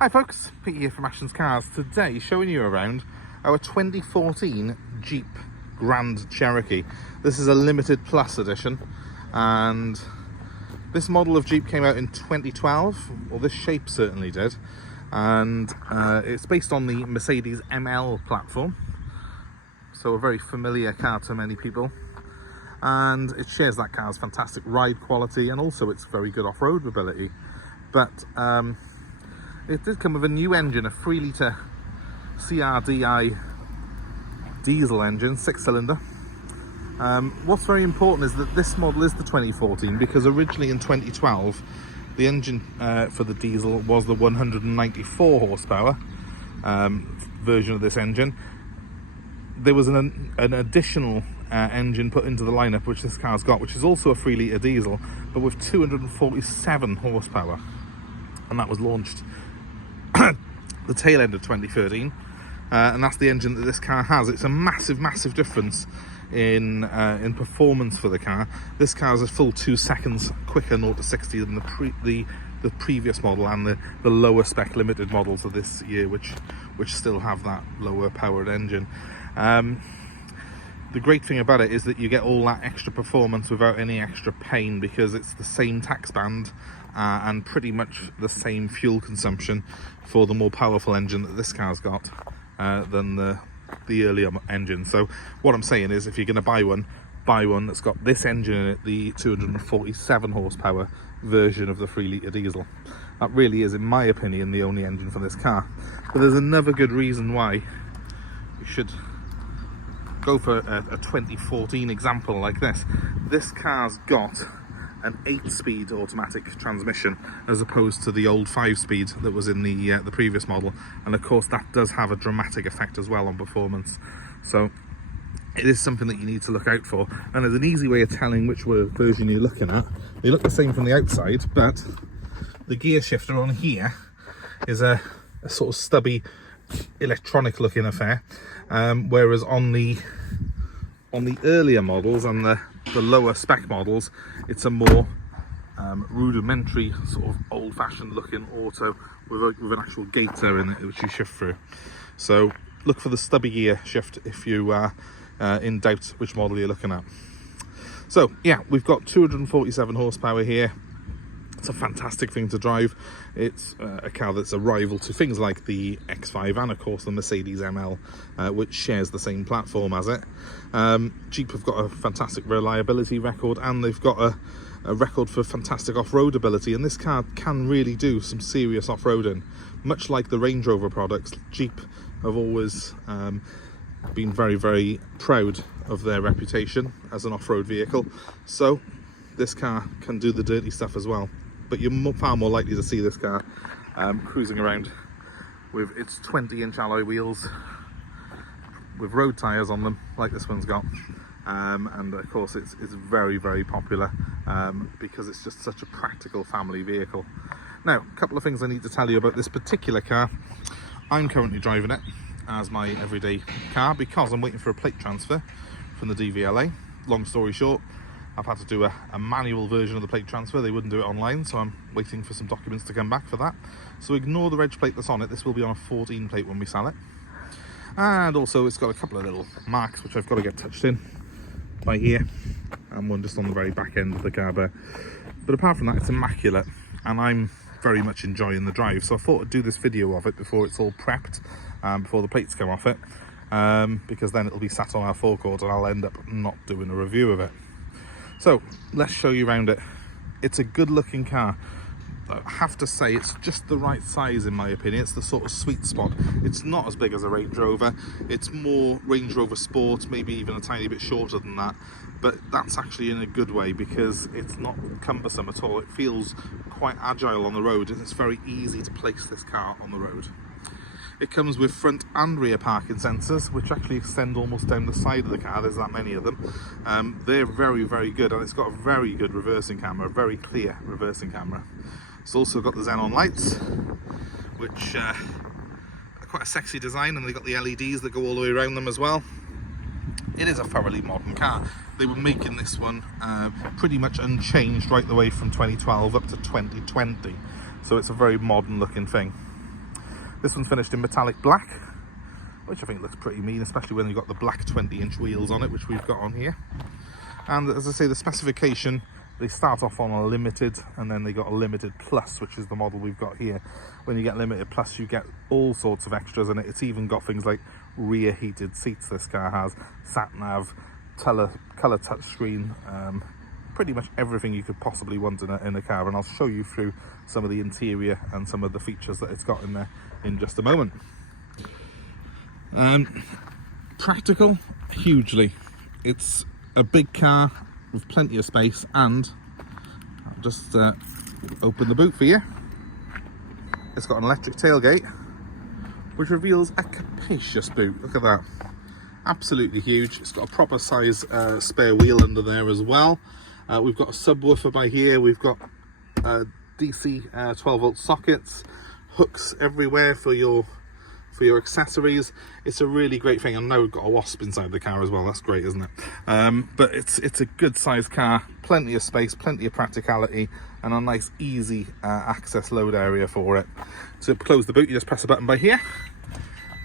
Hi folks, Pete here from Ashton's Cars. Today showing you around our 2014 Jeep Grand Cherokee. This is a limited plus edition, and this model of Jeep came out in 2012. Well, this shape certainly did, and it's based on the Mercedes ML platform, so a very familiar car to many people, and it shares that car's fantastic ride quality and also its very good off-road ability. But it did come with a new engine, a 3-litre CRD diesel engine, 6-cylinder. What's very important is that this model is the 2014, because originally in 2012 the engine for the diesel was the 194 horsepower version of this engine. There was an additional engine put into the lineup, which this car's got, which is also a 3-litre diesel, but with 247 horsepower, and that was launched the tail end of 2013, and that's the engine that this car has. It's a massive difference in performance for the car. This car is a full 2 seconds quicker 0 to 60 than the previous model and the lower spec limited models of this year, which still have that lower powered engine. The great thing about it is that you get all that extra performance without any extra pain, because it's the same tax band and pretty much the same fuel consumption for the more powerful engine that this car's got than the earlier engine. So what I'm saying is, if you're going to buy one that's got this engine in it, the 247 horsepower version of the 3-litre diesel. That really is, in my opinion, the only engine for this car. But there's another good reason why you should go for a 2014 example like this. This car's got an 8-speed automatic transmission as opposed to the old 5-speed that was in the previous model, and of course that does have a dramatic effect as well on performance. So it is something that you need to look out for, and there's an easy way of telling which version you're looking at. They look the same from the outside, but the gear shifter on here is a sort of stubby electronic looking affair, whereas on the earlier models and the lower spec models, it's a more rudimentary, sort of old-fashioned looking auto with an actual gator in it which you shift through. So look for the stubby gear shift if you are in doubt which model you're looking at. So yeah, we've got 247 horsepower here. It's a fantastic thing to drive. It's a car that's a rival to things like the X5 and of course the Mercedes ML, which shares the same platform as it. Jeep have got a fantastic reliability record, and they've got a record for fantastic off-road ability, and this car can really do some serious off-roading. Much like the Range Rover products, Jeep have always been very proud of their reputation as an off-road vehicle, so this car can do the dirty stuff as well. But you're far more likely to see this car cruising around with its 20-inch alloy wheels with road tyres on them, like this one's got, and of course it's very popular because it's just such a practical family vehicle. Now, a couple of things I need to tell you about this particular car. I'm currently driving it as my everyday car because I'm waiting for a plate transfer from the DVLA. Long story short, I've had to do a manual version of the plate transfer. They wouldn't do it online, so I'm waiting for some documents to come back for that. So ignore the reg plate that's on it. This will be on a 14 plate when we sell it. And also it's got a couple of little marks which I've got to get touched in by here, and one just on the very back end of the car there. But apart from that, it's immaculate, and I'm very much enjoying the drive. So I thought I'd do this video of it before it's all prepped, before the plates come off it, because then it'll be sat on our forecourt and I'll end up not doing a review of it. So let's show you around it. It's a good looking car. I have to say it's just the right size in my opinion. It's the sort of sweet spot. It's not as big as a Range Rover. It's more Range Rover Sport, maybe even a tiny bit shorter than that. But that's actually in a good way, because it's not cumbersome at all. It feels quite agile on the road, and it's very easy to place this car on the road. It comes with front and rear parking sensors, which actually extend almost down the side of the car. There's that many of them. They're very good, and it's got a very good reversing camera, a very clear reversing camera. It's also got the xenon lights, which are quite a sexy design, and they've got the LEDs that go all the way around them as well. It is a thoroughly modern car. They were making this one pretty much unchanged right the way from 2012 up to 2020, so it's a very modern looking thing. This one's finished in metallic black, which I think looks pretty mean, especially when you've got the black 20-inch wheels on it, which we've got on here. And as I say, the specification, they start off on a limited, and then they got a limited plus, which is the model we've got here. When you get limited plus, you get all sorts of extras, and it's even got things like rear heated seats. This car has sat nav, color touchscreen, pretty much everything you could possibly want in a car. And I'll show you through some of the interior and some of the features that it's got in there in just a moment. Practical, hugely. It's a big car with plenty of space, and I'll just open the boot for you. It's got an electric tailgate, which reveals a capacious boot. Look at that, absolutely huge. It's got a proper size spare wheel under there as well. We've got a subwoofer by here. We've got DC 12-volt sockets, hooks everywhere for your accessories. It's a really great thing. I know we've got a wasp inside the car as well. That's great, isn't it? But it's a good sized car, plenty of space, plenty of practicality, and a nice easy access load area for it. To close the boot, you just press a button by here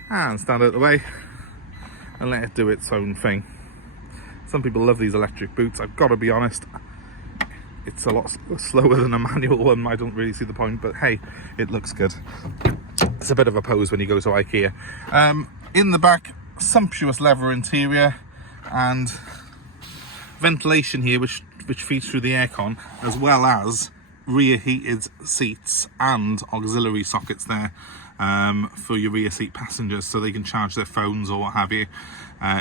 and stand out of the way and let it do its own thing. Some people love these electric boots. I've got to be honest, it's a lot slower than a manual one. I don't really see the point, but hey, it looks good. It's a bit of a pose when you go to IKEA. In the back, sumptuous leather interior and ventilation here, which feeds through the aircon, as well as rear heated seats and auxiliary sockets there for your rear seat passengers, so they can charge their phones or what have you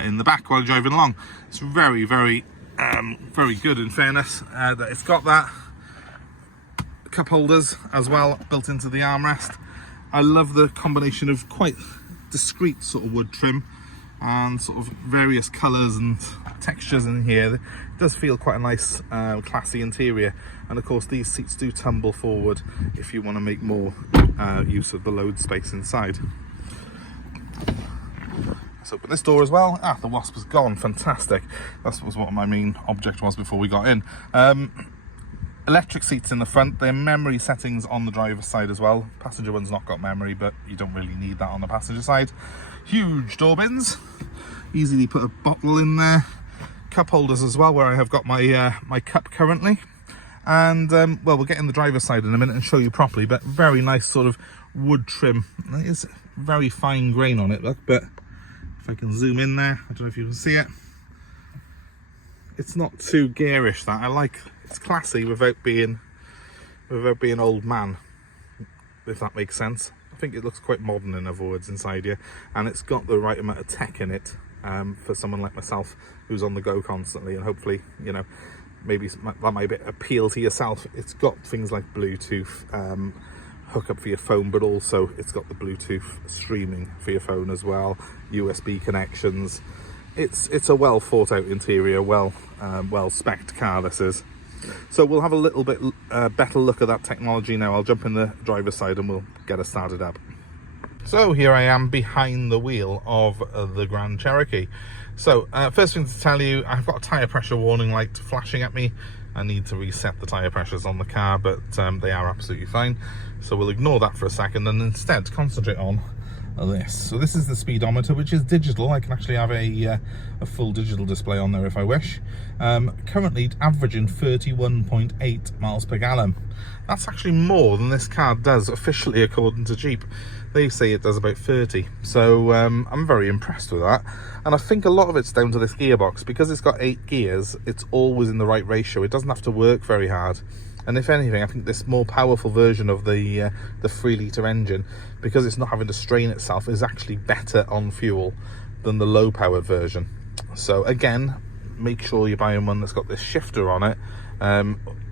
in the back while you're driving along. It's very, very good, in fairness, that it's got that. Cup holders as well built into the armrest. I love the combination of quite discreet sort of wood trim and sort of various colours and textures in here. It does feel quite a nice classy interior, and of course these seats do tumble forward if you want to make more use of the load space inside. Let's open this door as well. The wasp is gone. Fantastic. That was what my main object was before we got in. Electric seats in the front. They're memory settings on the driver's side as well. Passenger one's not got memory, but you don't really need that on the passenger side. Huge door bins. Easily put a bottle in there. Cup holders as well, where I have got my my cup currently. And well, we'll get in the driver's side in a minute and show you properly, but very nice sort of wood trim. It is very fine grain on it, look, but if I can zoom in there, I don't know if you can see it. It's not too garish, that. I like, it's classy without being old man, if that makes sense. I think it looks quite modern, in other words, inside here, and it's got the right amount of tech in it for someone like myself who's on the go constantly, and hopefully, you know, maybe that might appeal to yourself. It's got things like Bluetooth hookup for your phone, but also it's got the Bluetooth streaming for your phone as well, USB connections. It's a well thought out interior, well spec'd car this is. So we'll have a little bit better look at that technology now. I'll jump in the driver's side and we'll get us started up. So here I am behind the wheel of the Grand Cherokee. So first thing to tell you, I've got a tyre pressure warning light flashing at me. I need to reset the tyre pressures on the car, but they are absolutely fine. So we'll ignore that for a second and instead concentrate on this. So this is the speedometer, which is digital. I can actually have a full digital display on there if I wish. Currently averaging 31.8 miles per gallon. That's actually more than this car does officially, according to Jeep. They say it does about 30. So I'm very impressed with that. And I think a lot of it's down to this gearbox. Because it's got 8 gears, it's always in the right ratio. It doesn't have to work very hard. And if anything, I think this more powerful version of the 3-litre engine, because it's not having to strain itself, is actually better on fuel than the low-powered version. So again, make sure you're buying one that's got this shifter on it,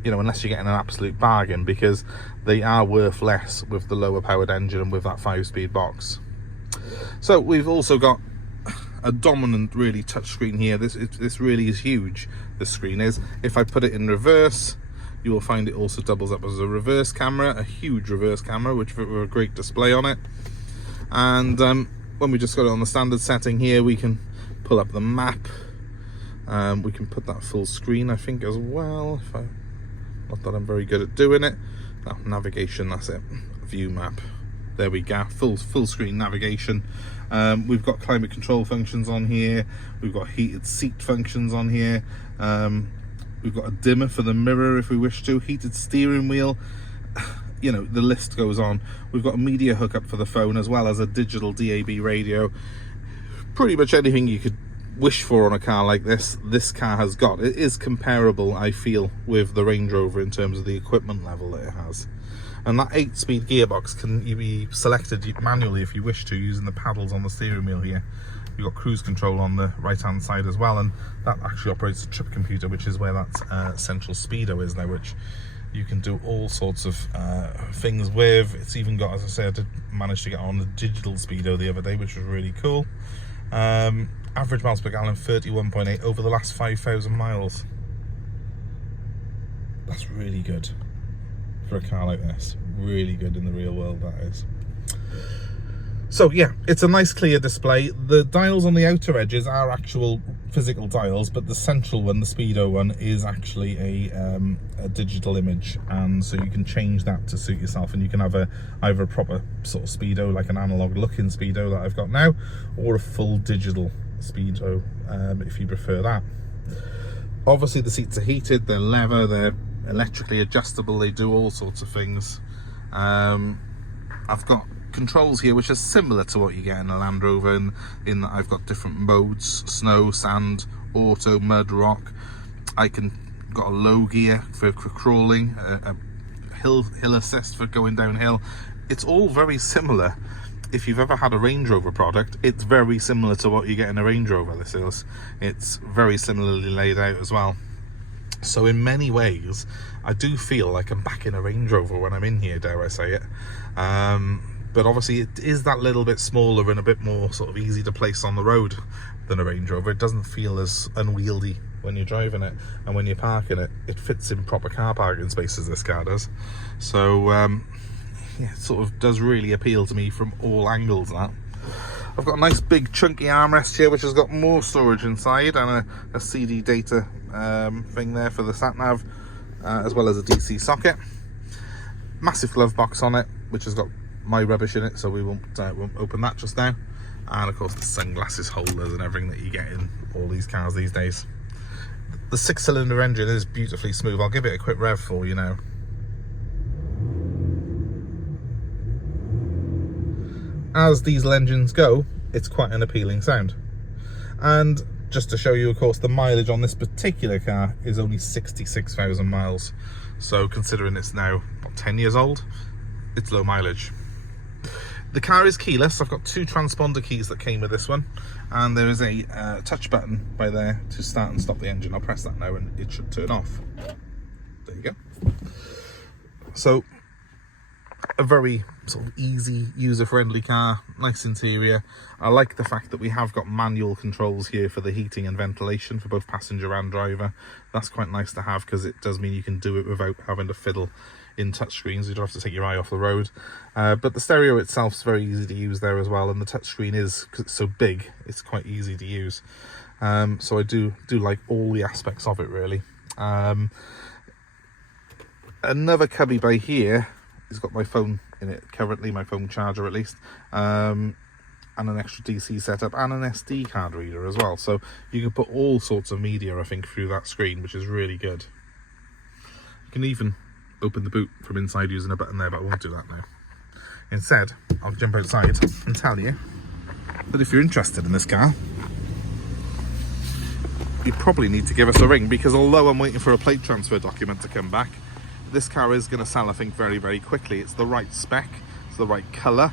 you know, unless you're getting an absolute bargain, because they are worth less with the lower-powered engine and with that 5-speed box. So we've also got a dominant, really, touchscreen here. This really is huge, this screen is. If I put it in reverse, you will find it also doubles up as a reverse camera, a huge reverse camera, which with a great display on it. And when we just got it on the standard setting here, we can pull up the map. We can put that full screen, I think, as well. Not that I'm very good at doing it. No, navigation, that's it. View map. There we go, full screen navigation. We've got climate control functions on here. We've got heated seat functions on here. We've got a dimmer for the mirror if we wish to, heated steering wheel. You know, the list goes on. We've got a media hookup for the phone as well as a digital DAB radio. Pretty much anything you could wish for on a car like this car has got. It is comparable, I feel, with the Range Rover in terms of the equipment level that it has. And that 8-speed gearbox can be selected manually if you wish to, using the paddles on the steering wheel here. You've got cruise control on the right hand side as well, and that actually operates a trip computer, which is where that central speedo is now, which you can do all sorts of things with. It's even got, as I said, I did manage to get on the digital speedo the other day, which was really cool. Average miles per gallon 31.8 over the last 5,000 miles. That's really good for a car like this. Really good in the real world, that is. So yeah, it's a nice clear display. The dials on the outer edges are actual physical dials, but the central one, the speedo one, is actually a digital image, and so you can change that to suit yourself, and you can have either a proper sort of speedo, like an analog looking speedo that I've got now, or a full digital speedo if you prefer that. Obviously the seats are heated, they're leather, they're electrically adjustable, they do all sorts of things. I've got controls here which are similar to what you get in a Land Rover, in that I've got different modes: snow, sand, auto, mud, rock. I got a low gear for crawling, a hill assist for going downhill. It's all very similar. If you've ever had a Range Rover product, it's very similar to what you get in a Range Rover. It's very similarly laid out as well. So in many ways I do feel like I'm back in a Range Rover when I'm in here, dare I say it. But obviously it is that little bit smaller and a bit more sort of easy to place on the road than a Range Rover. It doesn't feel as unwieldy when you're driving it, and when you're parking it, it fits in proper car parking spaces, this car does. So yeah, it sort of does really appeal to me from all angles. That I've got a nice big chunky armrest here which has got more storage inside, and a CD data thing there for the sat nav, as well as a DC socket. Massive glove box on it which has got my rubbish in it, so we won't open that just now. And of course the sunglasses holders and everything that you get in all these cars these days. The 6-cylinder engine is beautifully smooth. I'll give it a quick rev for you now. As diesel engines go, it's quite an appealing sound. And just to show you, of course, the mileage on this particular car is only 66,000 miles. So considering it's now, what, 10 years old, it's low mileage. The car is keyless. I've got 2 transponder keys that came with this one, and there is a touch button by there to start and stop the engine. I'll press that now and it should turn off. There you go. So a very sort of easy, user-friendly car, nice interior. I like the fact that we have got manual controls here for the heating and ventilation for both passenger and driver. That's quite nice to have, because it does mean you can do it without having to fiddle in touchscreens. You don't have to take your eye off the road. But the stereo itself is very easy to use there as well, and the touchscreen is, because it's so big, it's quite easy to use. So I do like all the aspects of it, really. Another cubby by here has got my phone in it currently, my phone charger at least, and an extra DC setup and an SD card reader as well. So you can put all sorts of media, I think, through that screen, which is really good. You can even open the boot from inside using a button there, but I won't do that now. Instead, I'll jump outside and tell you that if you're interested in this car, you probably need to give us a ring, because although I'm waiting for a plate transfer document to come back, this car is going to sell, I think, very, very quickly. It's the right spec, it's the right colour,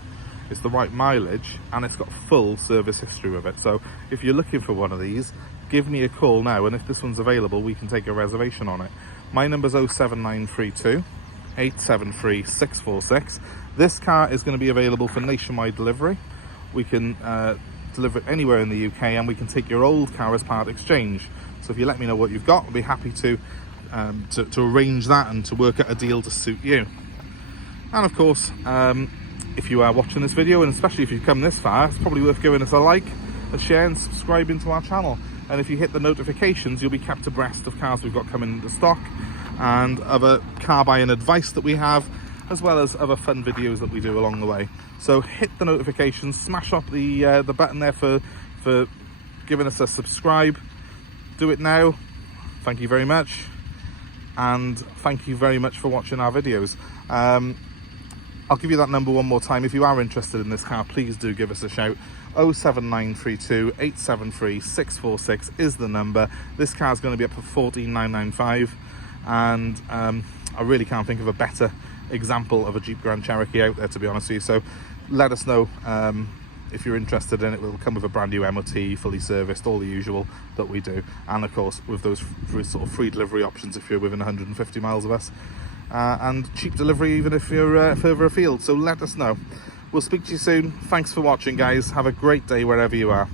it's the right mileage, and it's got full service history with it. So if you're looking for one of these, give me a call now, and if this one's available, we can take a reservation on it. My number's 07932 873 646. This car is going to be available for nationwide delivery. We can deliver it anywhere in the UK, and we can take your old car as part exchange. So if you let me know what you've got, I'll be happy to arrange that and to work out a deal to suit you. And of course, if you are watching this video, and especially if you've come this far, it's probably worth giving us a like, a share, and subscribing to our channel. And if you hit the notifications, you'll be kept abreast of cars we've got coming into stock, and other car buying advice that we have, as well as other fun videos that we do along the way. So hit the notifications, smash up the button there for giving us a subscribe. Do it now. Thank you very much, and thank you very much for watching our videos. I'll give you that number one more time. If you are interested in this car, please do give us a shout. 07932 873 646 is the number. This car is going to be up for 14,995, and I really can't think of a better example of a Jeep Grand Cherokee out there, to be honest with you. So let us know if you're interested in it. We'll come with a brand new MOT, fully serviced, all the usual that we do, and of course with those sort of free delivery options if you're within 150 miles of us, and cheap delivery even if you're further afield. So let us know. We'll speak to you soon. Thanks for watching, guys. Have a great day wherever you are.